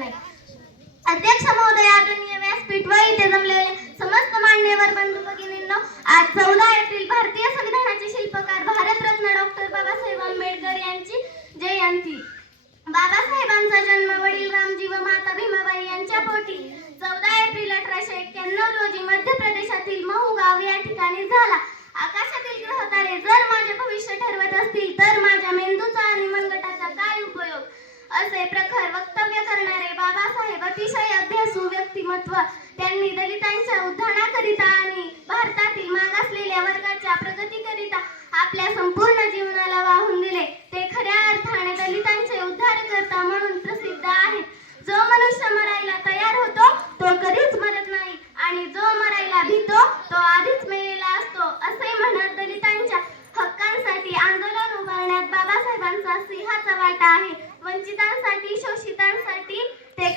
अध्यक्ष महोदय आदरणीय व्यासपीठ व इथे जमलेले समस्त मान्यवर बंधू भगिनींनो आज चौदा एप्रिल भारतीय संविधानाचे शिल्पकार भारतरत्न डॉक्टर बाबासाहेब आंबेडकर यांची जयंती. बाबासाहेबांचा जन्म वडील रामजी व माता भीमाबाई यांच्या पोटी. चौदा एप्रिल अठराशे एक्क्याण्णव रोजी मध्य प्रदेशातील महू गाव या ठिकाणी झाला. आकाशातील ग्रहतारे जर माझे भविष्य ठरवत असतील तर माझ्या मेंदूचा आणि मनगटाचा काय उपयोग? असे प्रखर वक्त अतिशय अभ्यासू व्यक्तिमत्व. त्यांनी दलितांच्या उद्धाराकरिता आणि भारतातील मागासलेल्या वर्गाच्या प्रगतीकरिता आपल्या संपूर्ण जीवनाला वाहून दिले. ते खऱ्या अर्थाने दलितांचे उद्धार करता म्हणून प्रसिद्ध आहेत. जो मनुष्य मरायला तयार होतो तो कधीच मरत नाही. आणि जो मरायला भीतो तो आधीच मेलेला असतो असे म्हणत दलितांच्या हक्कांसाठी आंदोलन उभारण्यात बाबासाहेबांचा सिंहाचा वाटा आहे. वंचितांसाठी शोषितांसाठी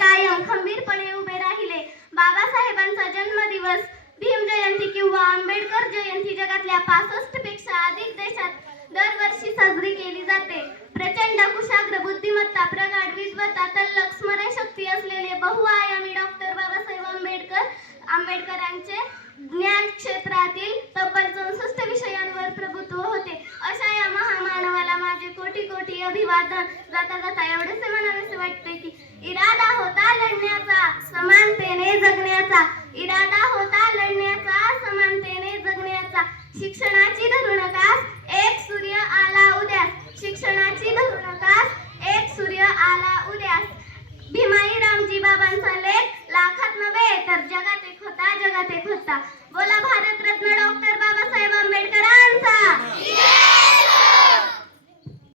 कायम खंबीरपणे उभे राहिले. बाबासाहेबांचा जन्मदिवस भीम जयंती किंवा आंबेडकर जयंती जगातल्या पासष्टपेक्षा अधिक देशात दरवर्षी साजरी केली जाते. प्रचंड कुशाग्र बुद्धिमत्ता प्रगाढ विद्वत्ता तल्लक स्मरणशक्ती असलेले बहुआयामी डॉक्टर बाबासाहेब आंबेडकर आंबेडकरांचे ज्ञान क्षेत्रातील तब्बल चौसष्ट विषयांवर प्रभुत्व होते. अशा या महामानवाला माझे कोटी कोटी अभिवादन. जाता जाता एवढेच म्हणावे शिक्षणाची धरू नकास एक सूर्य आला उद्यास शिक्षणाची धरू नकास एक सूर्य आला उद्यास भीमाई रामजी बाबांचा लेख लाखात नव्हे तर जगात